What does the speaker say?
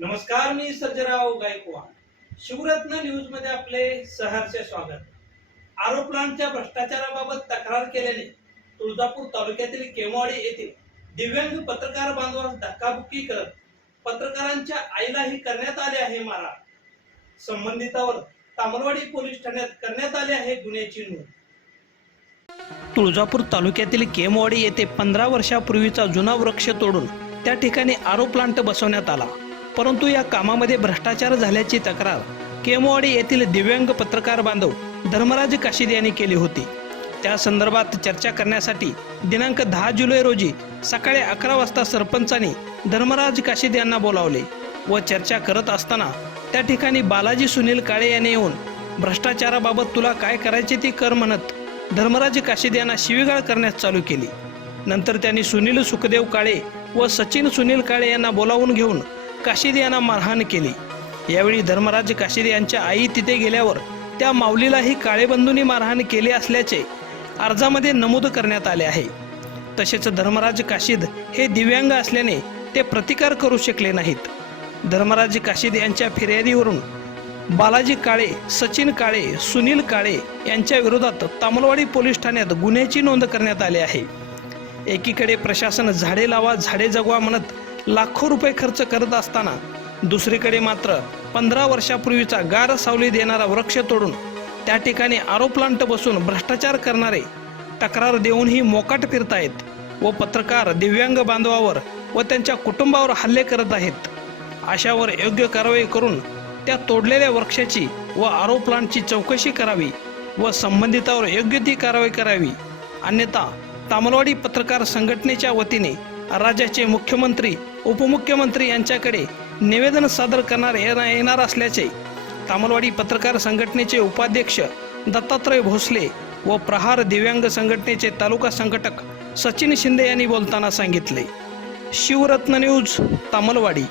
नमस्कार मी सर्जराव गायकवाड. शिवरत्न न्यूजमध्ये आपले सहर्ष स्वागत. आरोपलांच्या भ्रष्टाचाराबाबत तक्रार केल्याने तुळजापूर तालुक्यातील केमवाडी येथील दिव्यांग पत्रकार बांधवास धक्काबुक्की करत पत्रकारांच्या आईलाही करण्यात आले आहे मारा संबंधितावर तामलवाडी पोलीस ठाण्यात करण्यात आले आहे गुन्ह्याची नोंद. तुळजापूर तालुक्यातील केमवाडी येथे पंधरा वर्षापूर्वीचा जुना वृक्ष तोडून त्या ठिकाणी आरो प्लांट बसवण्यात आला. परंतु या कामामध्ये भ्रष्टाचार झाल्याची तक्रार केमवाडी येथील दिव्यांग पत्रकार बांधव धर्मराज काशिद यांनी केली होती. त्या संदर्भात चर्चा करण्यासाठी दिनांक दहा जुलै रोजी सकाळी अकरा वाजता सरपंचांनी धर्मराज काशिद यांना बोलावले व चर्चा करत असताना त्या ठिकाणी बालाजी सुनील काळे यांनी येऊन भ्रष्टाचाराबाबत तुला काय करायचे ते कर म्हणत धर्मराज काशिद यांना शिवीगाळ करण्यास चालू केली. नंतर त्यांनी सुनील सुखदेव काळे व सचिन सुनील काळे यांना बोलावून घेऊन काशिद यांना मारहाण केली. यावेळी धर्मराज काशिद यांच्या आई तिथे गेल्यावर त्या माऊलीलाही काळेबंधूंनी मारहाण केली असल्याचे अर्जामध्ये नमूद करण्यात आले आहे. तसेच धर्मराज काशीद हे दिव्यांग असल्याने ते प्रतिकार करू शकले नाहीत. धर्मराज काशीद यांच्या फिर्यादीवरून बालाजी काळे सचिन काळे सुनील काळे यांच्या विरोधात तामलवाडी पोलीस ठाण्यात गुन्ह्याची नोंद करण्यात आली आहे. एकीकडे प्रशासन झाडे लावा झाडे जगवा म्हणत लाखो रुपये खर्च करत असताना दुसरीकडे मात्र पंधरा वर्षापूर्वीचा गार सावली देणारा वृक्ष तोडून त्या ठिकाणी आरोप प्लांट बसून भ्रष्टाचार करणारे तक्रार देऊनही मोकाट फिरतायत व पत्रकार दिव्यांग बांधवावर व त्यांच्या कुटुंबावर हल्ले करत आहेत. अशावर योग्य कारवाई करून त्या तोडलेल्या वृक्षाची व आरोप प्लांटची चौकशी करावी व संबंधितावर योग्य ती कारवाई करावी. अन्यथा तामलवाडी पत्रकार संघटनेच्या वतीने राज्याचे मुख्यमंत्री उपमुख्यमंत्री यांच्याकडे निवेदन सादर करणार येणार येणार असल्याचे तामलवाडी पत्रकार संघटनेचे उपाध्यक्ष दत्तात्रय भोसले व प्रहार दिव्यांग संघटनेचे तालुका संघटक सचिन शिंदे यांनी बोलताना सांगितले. शिवरत्न न्यूज तामलवाडी.